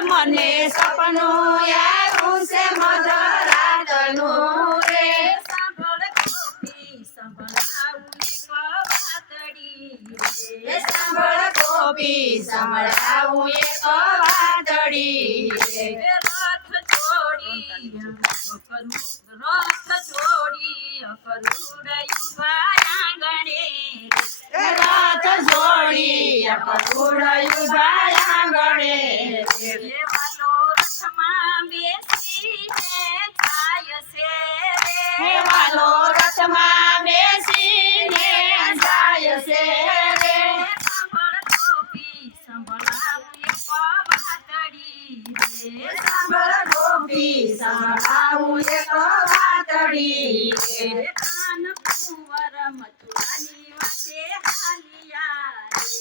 મને સપનું આવ્યું છે મધરાતનું રે સાંભળ ગોપી સંભળાવું એક વાતડી રે સાંભળ ગોપી સંભળાવું એક વાતડી રે રથ છોડી અકરુડાયું ભાયાંગણે રથ જોડી અકરુડાયું ભાયાંગણે વાલો રથમાં બેસીને જાય છે રે વાલો રથમાં બેસીને જાય છે રે સાંભળ ગોપી સંભળાવું એક વાતડી રે સાંભળ ગોપી સંભળાવું એક વાતડી રે કાન કુંવર મથુરાની વાતે હાલિયા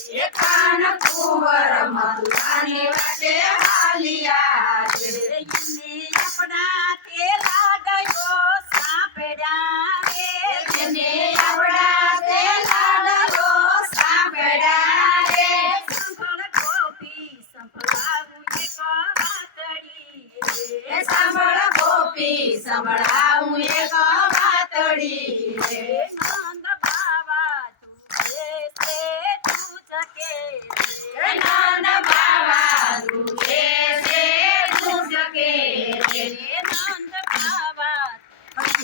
રે કાન કુંવર મથુરાની વાટે હાલિયા રે એને આપણા તે લાડયો સાંભળ્યા રે તેને આપણા તે લાડલો સાંભળ્યા રે સાંભળ ગોપી સંભળાવું એક વાતડી રે સાંભળ ગોપી સંભળાવું એક વાતડી રે નંદ બાવા તું છે તું જકે રે નાન બાવા રૂપે છે તું જકે રે નંદ બાવા તું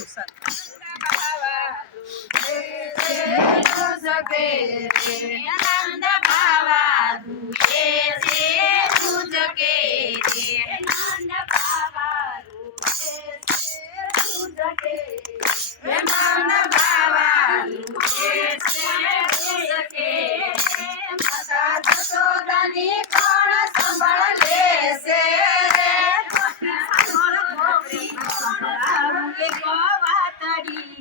જકે રે નંદ બાવા રૂપે છે તું જકે રે નંદ બાવા રૂપે તું જકે રે નંદ બાવા રૂપે છે તું જકે રે માતા જશોદાની કોણ સંભાળ લેશે રે સાંભળ ગોપી સંભળાવું એક વાતડી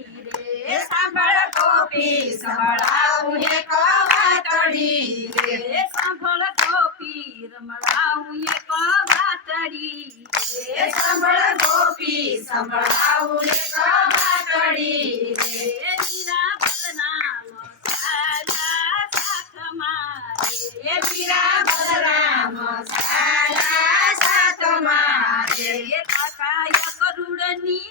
રે સાંભળ ગોપી સંભળાવું એક વાતડી રે સાંભળ ગોપી રમણાવું એક વાતડી રે સાંભળ ગોપી સંભળાવું એક વાતડી રે મીરા બલરામ સાલા સાથ મારે વીરા બલરામ સાલા સાથ મારે કાકાય કરુડની